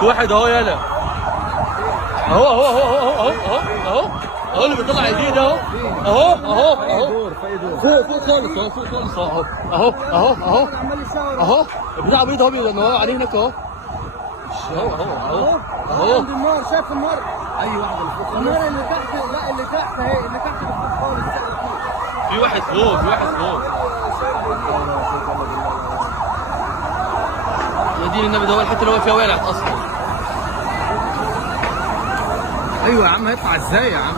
في واحد اهو يالا. اهو اهو اهو اهو اهو اهو اهو اللي بيطلع جديد اهو. اهو اهو اهو فوق فوق خالص اهو، فوق خالص اهو اهو اهو اهو اهو البتاع بيض اهو بينور عليه هناك اهو. اهو اهو اهو عند النار. شايف النار؟ اي واحده اللي فوق. النار اللي تحت، لا اللي تحت اهي، اللي تحت فوق خالص. في واحد فوق، في واحد فوق. يا دين النبي، ده هو الحته اللي هو فيها ولعت اصلا. ايوه يا عم، هيطلع ازاي يا عم؟